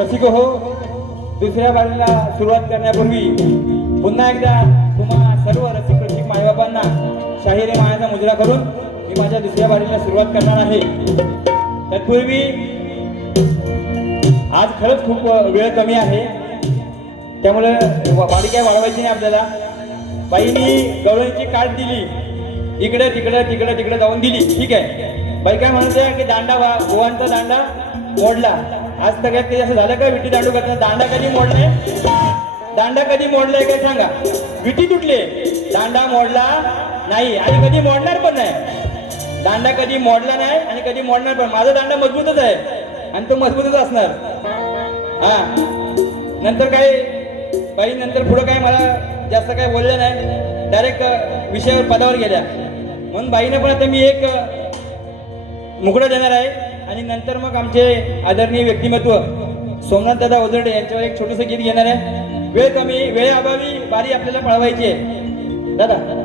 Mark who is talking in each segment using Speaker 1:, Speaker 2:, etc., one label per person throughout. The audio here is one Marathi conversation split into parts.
Speaker 1: हो. दुसऱ्या बारीला सुरुवात करण्यापूर्वी पुन्हा एकदा तुम्हा सर्व रसिक रसिक मायबापांना शाहिरी मायाचा मुजरा करून मी माझ्या दुसऱ्या बारीला सुरुवात करणार आहे. तत्पूर्वी आज खरंच खूप वेळ कमी आहे. त्यामुळे वाडी काय वाढवायची नाही आपल्याला. बाईनी गवळणीची काठ दिली. इकडे तिकडे तिकडे तिकडे जाऊन दिली. ठीक आहे. बाई काय म्हणते की दांडा वा गोवांचा दांडा मोडला. आज सगळ्यात काही ते असं झालं का? विटी दांडू करताना दांडा कधी मोडलाय? दांडा कधी मोडलाय काय सांगा? विटी तुटले. दांडा मोडला नाही. आणि कधी मोडणार पण नाही. दांडा कधी मोडला नाही आणि कधी मोडणार पण. माझा दांडा मजबूतच आहे. आणि तो मजबूतच असणार. हा. नंतर काय? बाई नंतर पुढं काय? मला जास्त काय बोललं नाही. डायरेक्ट विषयावर पदावर गेल्या. म्हणून बाईने पण आता मी एक मुकडा देणार आहे. आणि नंतर मग आमचे आदरणीय व्यक्तिमत्व सोमनाथ दादा ओझरडे यांच्यावर एक छोटंसं गीत घेणार आहे. वेळ कमी वेळेअभावी बारी आपल्याला पळवायची आहे. दादा.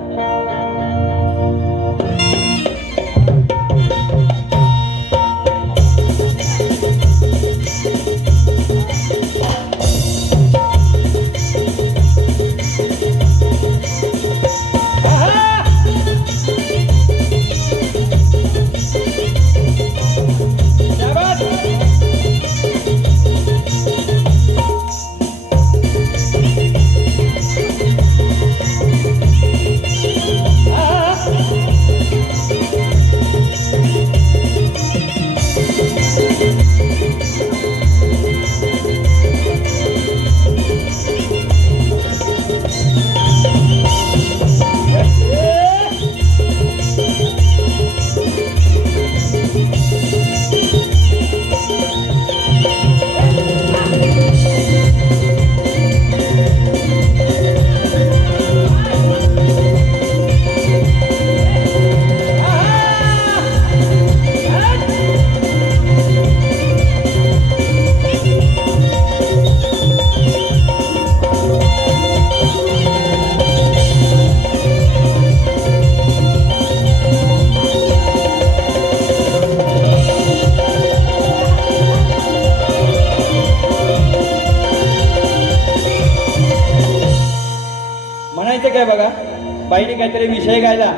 Speaker 1: काहीतरी विषय गायला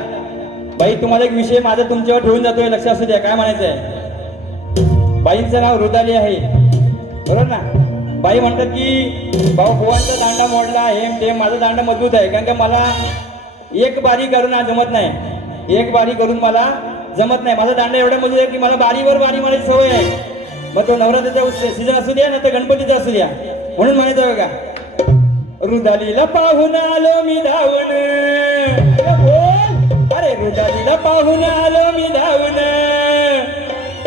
Speaker 1: बाई तुम्हाला एक विषय माझा तुमच्यावर ठेवून जातोय लक्ष असू द्या काय म्हणायचं आहे बाईंचं नाव रुदाली आहे. बरोबर ना? बाई म्हणतात की भाऊ भुवांचा दांडा मोडला हे ते माझा दांडा मजबूत आहे कारण का मला एक बारी करून हा जमत नाही. एक बारी करून मला जमत नाही. माझा दांडा एवढा मजबूत आहे की मला बारीवर बारी मारायची सवय आहे. मग तो नवरात्रीचा सीझन असू द्या ना तर गणपतीचा असू द्या. म्हणून म्हणायचं बघा रुदालीला पाहून आलो मी धावण. बोल पाहून आलो मी धावून.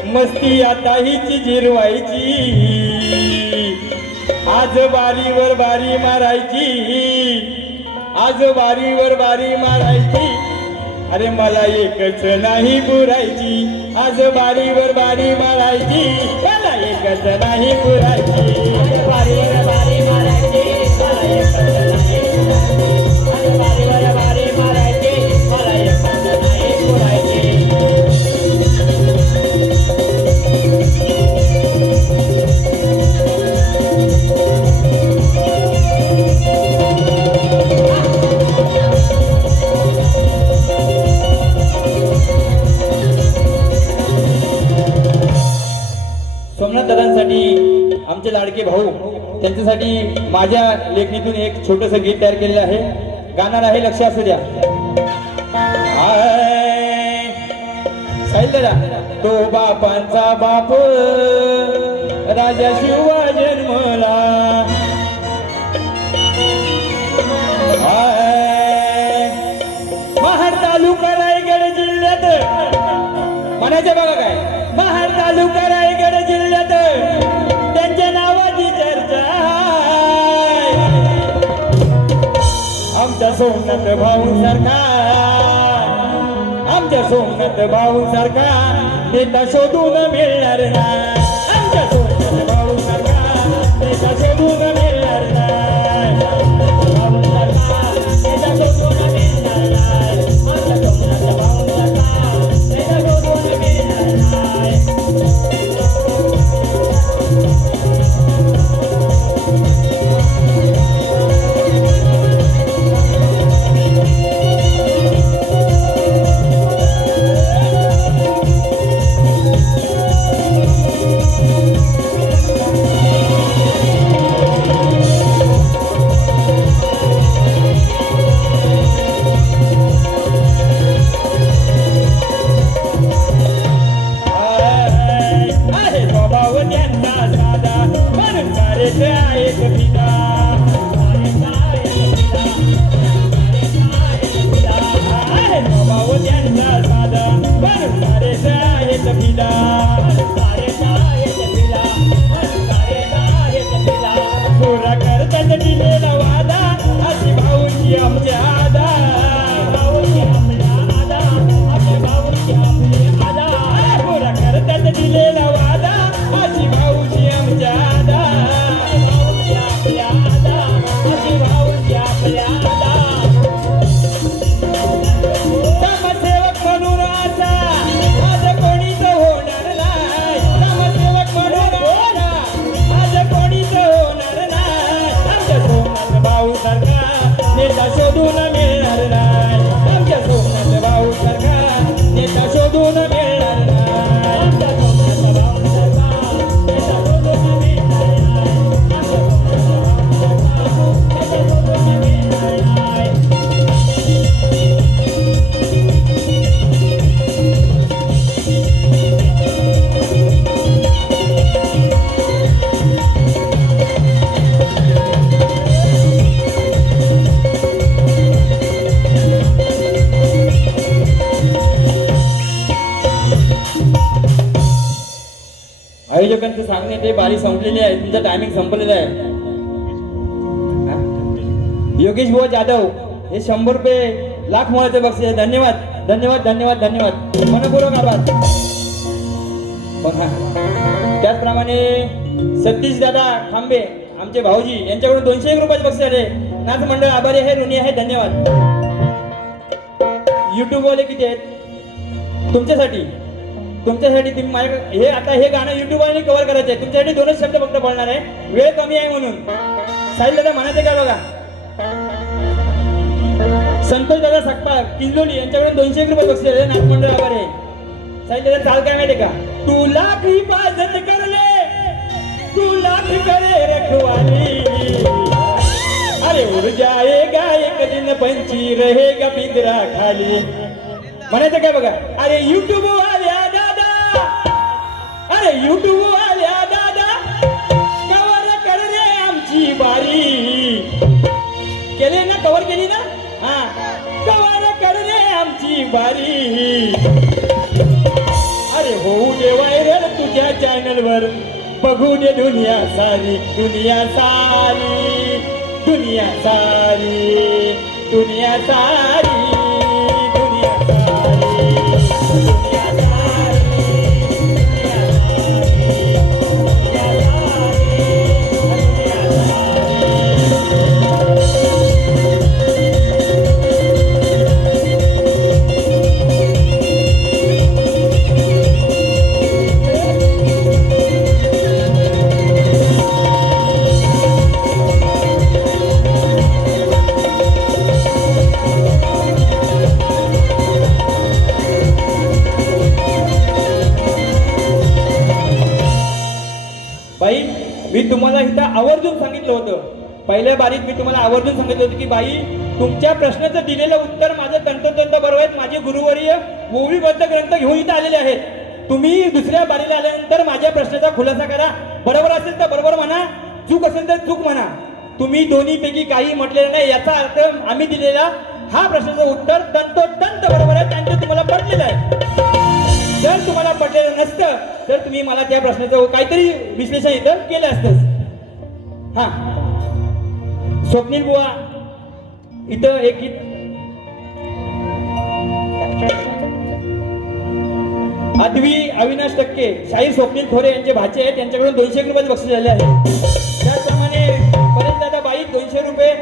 Speaker 1: मस्ती आता हिची जिरवायची. आज बारीवर बारी मारायची. आज बारीवर बारी मारायची. अरे मला एकच नाही पुरायची. आज बारीवर बारी मारायची. मला एकच नाही पुरायची. बारीवर बारी मारायची. मला एकच नाही आज बारीवर सोमनाथ दादांसाठी आमचे लाडके भाऊ त्यांच्यासाठी माझ्या लेखणीतून एक छोटस गीत तयार केलेलं आहे. गाणार आहे लक्ष असू द्या. दादा तो बापांचा बाप राजा शिवा जन्मला. महाड तालुका रायगड जिल्ह्यात. म्हणायचं बघा काय? महाड तालुका सोमनाथ भाऊ सारखा आमच्या सोमनाथ भाऊ सरकार नेता शोधून मिळणार आमच्या सोमनाथ भाऊ सरकार नेता शोधून मिळणार नेता आयोजकांचं सांगणे ते बारी संपलेली आहे. तुमचं टायमिंग संपलेलं आहे. योगेश भाऊ जाधव हे शंभर रुपये लाख मोळाचे बक्षीस आहे. धन्यवाद धन्यवाद धन्यवाद धन्यवाद. मनपूर्वक आभार. पण त्याचप्रमाणे सतीश दादा खांबे आमचे भाऊजी यांच्याकडून दोनशे एक रुपयाचे बक्षीस आले नाच मंडळ आभारी आहे ऋणी आहे धन्यवाद. युट्यूबवाले किती आहेत? तुमच्यासाठी. तुमच्यासाठी तुम्ही माझ्या हे आता हे गाणं युट्यूबवर कव्हर करायचं आहे तुमच्यासाठी दोनच शब्द फक्त बोलणार आहे. वेळ कमी आहे म्हणून. साहिल दादा म्हणायचे का बघा? संतोष दादा सकपाळ किंजोली यांच्याकडून दोनशे एक रुपये बक्षीस आहे. नागमंडळ आभार आहे साहिल दादा चाल काय माहिती का? तू लाख हिफाजत करले. तू लाख करे रखवाली. अरे उड़ जाएगा एक दिन पंची रहेगा पिंजरा खाली. म्हणायचं काय बघा? अरे युट्यूब वाले अरे युट्यूब वाल्या दादा. कवर कर रे आमची बारी. केले ना? कवर केली ना? हा. कवर कर रे आमची बारी. अरे होऊ दे व्हायरल तुझ्या चॅनल वर. बघू दे दुनिया सारी दुनिया सारी दुनिया सारी दुनिया सारी. पहिल्या बारीत मी तुम्हाला आवर्जून सांगितलं होतं की बाई तुमच्या प्रश्नाचं दिलेलं उत्तर माझं तंतोतंत बरोबर आहेत माझे गुरुवर्य ओवीबद्ध ग्रंथ घेऊन इथं आलेले आहेत. तुम्ही दुसऱ्या बारीला आल्यानंतर माझ्या प्रश्नाचा खुलासा करा. बरोबर असेल तर बरोबर म्हणा चूक असेल तर चूक म्हणा. तुम्ही दोन्हीपैकी काही म्हटलेलं नाही याचा अर्थ आम्ही दिलेला हा प्रश्नाचं उत्तर तंतोतंत बरोबर आहे. त्यांचं तुम्हाला पडलेलं आहे. जर तुम्हाला पटलेलं नसतं तर तुम्ही मला त्या प्रश्नाचं काहीतरी विश्लेषण इथं केलं असतं हां. स्वप्नील बुवा इथं एक गीत. अविनाश टक्के शाहीर स्वप्नील खोरे यांचे भाचे आहेत त्यांच्याकडून दोनशे एक रुपयाचे बक्षीस झाले आहे. त्याचप्रमाणे परत दादा बाई दोनशे रुपये.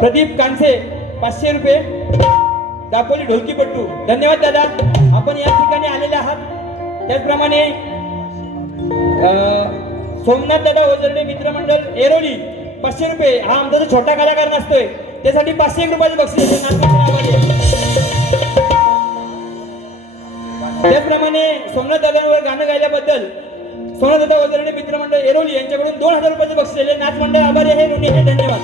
Speaker 1: प्रदीप कांसे पाचशे रुपये. दापोली ढोलकीपट्टू धन्यवाद दादा. आपण या ठिकाणी आलेले आहात. त्याचप्रमाणे सोमनाथ दादा ओझरडे मित्रमंडळ एरोली. पाचशे रुपये. हा आमचा जो छोटा कलाकार नसतोय त्यासाठी पाचशे एक रुपयाचे बक्षीस आहे. त्याचप्रमाणे सोमनाथ दादांवर गाणं गायल्याबद्दल सोमनाथ दादा आणि मित्रमंडळ एरोली यांच्याकडून दोन हजार रुपयाचे बक्षीस दिले नाच मंडळ आभारी आहे. ऋणी आहे धन्यवाद.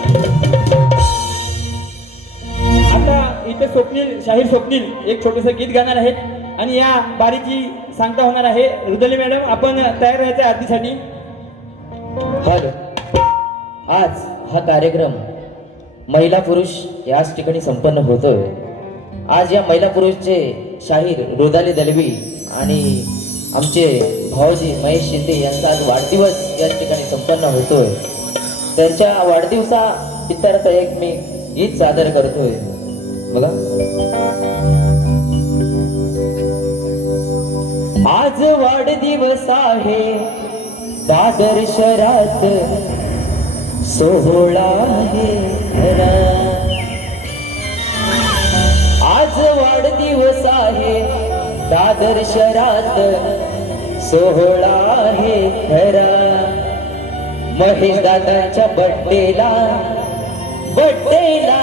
Speaker 1: आता इथे स्वप्नील शाहीर स्वप्नील एक छोटस गीत गाणार आहेत आणि या बारीची सांगता होणार आहे. रुदली मॅडम आपण तयार राहायचं आरतीसाठी
Speaker 2: हॅलो. आज हा कार्यक्रम महिला पुरुष याच ठिकाणी संपन्न होतोय. आज या महिला पुरुषचे शाहीर रुदाली दलवी आणि आमचे भाऊजी महेश शिंदे यांचा आज वाढदिवस याच ठिकाणी संपन्न होतोय. त्यांच्या वाढदिवसा इतरार्थ एक मी गीत सादर करतोय. बघा. आज वाढदिवस आहे. दादर शहरात सोहळा आहे खरा. आज वाढदिवस आहे दादर शहरात सोहळा आहे खरा.
Speaker 3: महेश दादाच्या बड्डेला बड्डेला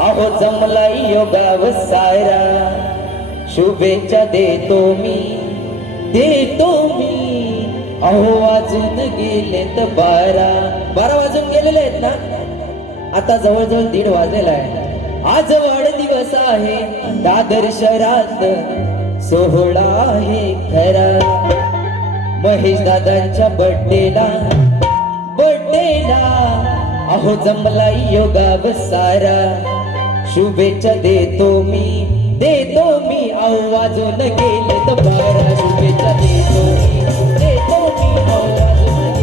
Speaker 3: अहो जमला योगाव सायरा. शुभेच्छा देतो मी देतो मी. अहो वाजून गेलेत बारा. बारा वाजून गेलेले आहेत ना? आता जवळजवळ दीड वाजलेला आहे. आज वाढदिवस आहे. दादर शहरात सोहळा आहे खरा. महेश दादांच्या बड्डे बर्थडेला अहो जमलाई योगा बसारा शुभेच्छा देतो मी. देतो मी आवाजून केले तर बारा शुभेच्छा देतो मी. देतो मी
Speaker 2: आवाजून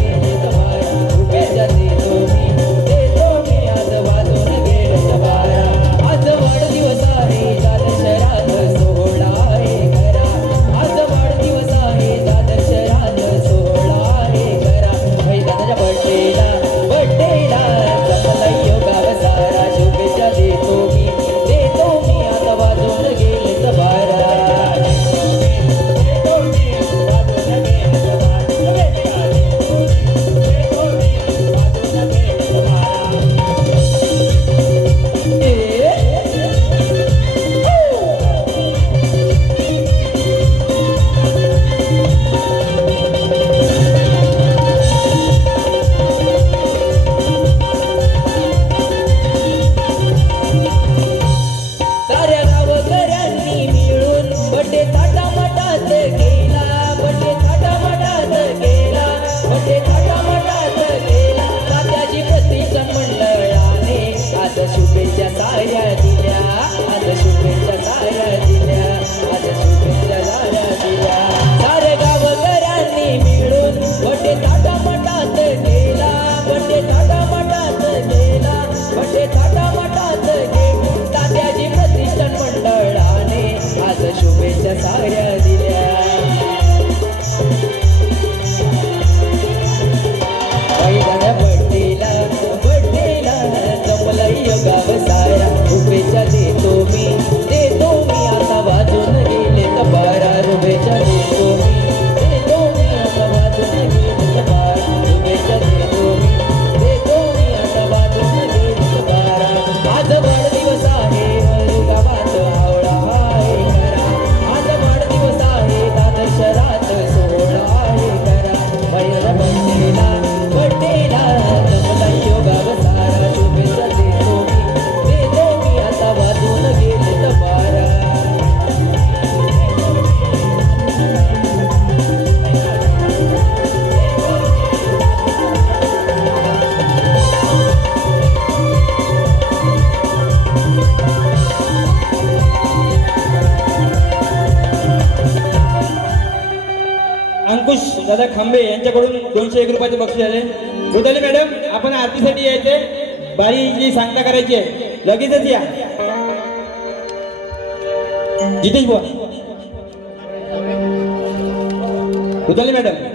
Speaker 2: दादा खांबे यांच्याकडून दोनशे एक रुपयाचे बक्षीस आले. होताली मॅडम आपण आरतीसाठी यायचे बारी जी सांगता करायची आहे. लगेचच या. जितेश बुवा. होताली मॅडम.